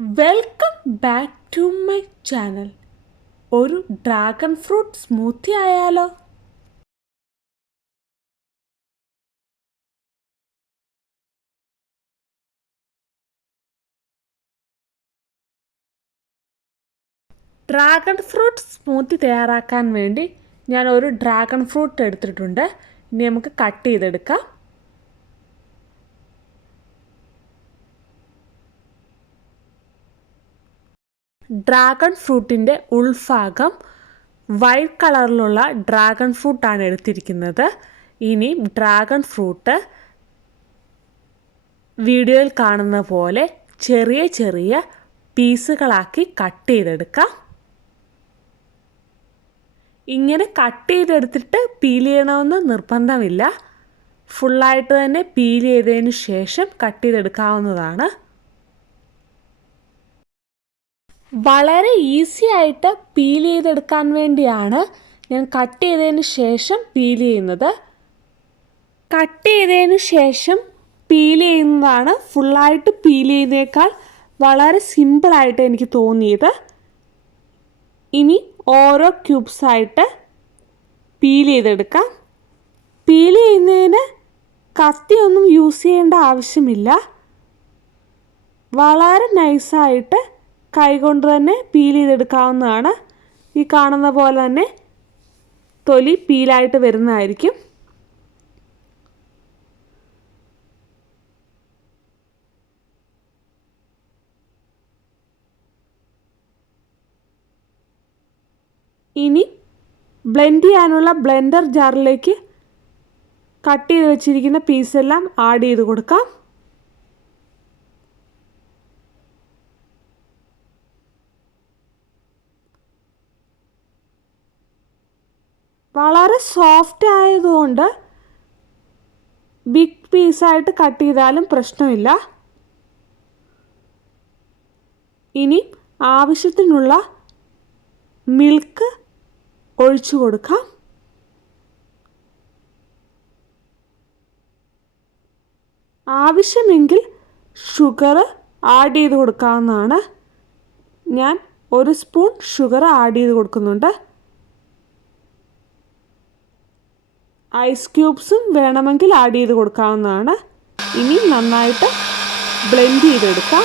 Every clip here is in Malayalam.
Welcome back to my channel. ഒരു ഡ്രാഗൺ ഫ്രൂട്ട് സ്മൂത്തി ആയാലോ? ഡ്രാഗൺ ഫ്രൂട്ട് സ്മൂത്തി തയ്യാറാക്കാൻ വേണ്ടി ഞാൻ ഒരു ഡ്രാഗൺ ഫ്രൂട്ട് എടുത്തിട്ടുണ്ട്. ഇനി നമുക്ക് കട്ട് ചെയ്തെടുക്കാം. ഡ്രാഗൺ ഫ്രൂട്ടിൻ്റെ ഉൾഭാഗം വൈറ്റ് കളറിലുള്ള ഡ്രാഗൺ ഫ്രൂട്ടാണ് എടുത്തിരിക്കുന്നത്. ഇനി ഡ്രാഗൺ ഫ്രൂട്ട് വീഡിയോയിൽ കാണുന്ന പോലെ ചെറിയ ചെറിയ പീസുകളാക്കി കട്ട് ചെയ്തെടുക്കാം. ഇങ്ങനെ കട്ട് ചെയ്തെടുത്തിട്ട് പീൽ ചെയ്യണമെന്ന് നിർബന്ധമില്ല. ഫുള്ളായിട്ട് തന്നെ പീൽ ചെയ്തതിന് ശേഷം കട്ട് ചെയ്തെടുക്കാവുന്നതാണ്. വളരെ ഈസി ആയിട്ട് പീൽ ചെയ്തെടുക്കാൻ വേണ്ടിയാണ് ഞാൻ കട്ട് ചെയ്തതിന് ശേഷം പീൽ ചെയ്യുന്നത്. കട്ട് ചെയ്തതിന് ശേഷം പീൽ ചെയ്യുന്നതാണ് ഫുള്ളായിട്ട് പീൽ ചെയ്യുന്നതിനേക്കാൾ വളരെ സിമ്പിളായിട്ട് എനിക്ക് തോന്നിയത്. ഇനി ഓരോ ക്യൂബ്സായിട്ട് പീൽ ചെയ്തെടുക്കാം. പീൽ ചെയ്യുന്നതിന് കത്തിയൊന്നും യൂസ് ചെയ്യേണ്ട ആവശ്യമില്ല. വളരെ നൈസായിട്ട് കൈകൊണ്ട് തന്നെ പീൽ ചെയ്തെടുക്കാവുന്നതാണ്. ഈ കാണുന്ന പോലെ തന്നെ തൊലി പീലായിട്ട് വരുന്നതായിരിക്കും. ഇനി ബ്ലെൻഡ് ചെയ്യാനുള്ള ബ്ലെൻഡർ ജാറിലേക്ക് കട്ട് ചെയ്ത് വെച്ചിരിക്കുന്ന പീസെല്ലാം ആഡ് ചെയ്ത് കൊടുക്കാം. വളരെ സോഫ്റ്റ് ആയതുകൊണ്ട് ബിഗ് പീസായിട്ട് കട്ട് ചെയ്താലും പ്രശ്നമില്ല. ഇനി ആവശ്യത്തിനുള്ള മിൽക്ക് ഒഴിച്ചു കൊടുക്കാം. ആവശ്യമെങ്കിൽ ഷുഗർ ആഡ് ചെയ്ത് കൊടുക്കാവുന്നതാണ്. ഞാൻ 1 സ്പൂൺ ഷുഗർ ആഡ് ചെയ്ത് കൊടുക്കുന്നുണ്ട്. ഐസ് ക്യൂബ്സും വേണമെങ്കിൽ ആഡ് ചെയ്ത് കൊടുക്കാവുന്നതാണ്. ഇനി നന്നായിട്ട് ബ്ലെൻഡ് ചെയ്തെടുക്കാം.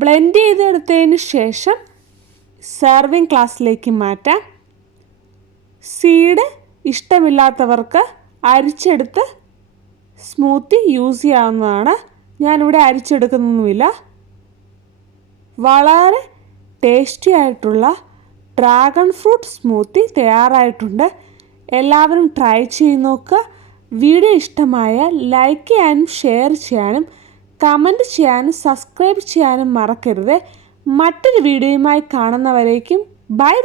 ബ്ലെൻഡ് ചെയ്തെടുത്തതിന് ശേഷം സെർവിങ് ഗ്ലാസ്സിലേക്ക് മാറ്റാം. സീഡ് ഇഷ്ടമില്ലാത്തവർക്ക് അരിച്ചെടുത്ത് സ്മൂത്തി യൂസ് ചെയ്യാവുന്നതാണ്. ഞാനിവിടെ അരിച്ചെടുക്കുന്നൊന്നുമില്ല. വളരെ ടേസ്റ്റി ആയിട്ടുള്ള ഡ്രാഗൺ ഫ്രൂട്ട് സ്മൂത്തി തയ്യാറായിട്ടുണ്ട്. എല്ലാവരും ട്രൈ ചെയ്ത് നോക്കുക. വീഡിയോ ഇഷ്ടമായാൽ ലൈക്ക് ചെയ്യാനും ഷെയർ ചെയ്യാനും കമൻറ്റ് ചെയ്യാനും സബ്സ്ക്രൈബ് ചെയ്യാനും മറക്കരുത്. മറ്റൊരു വീഡിയോയുമായി കാണുന്നവരേക്കും ബൈ.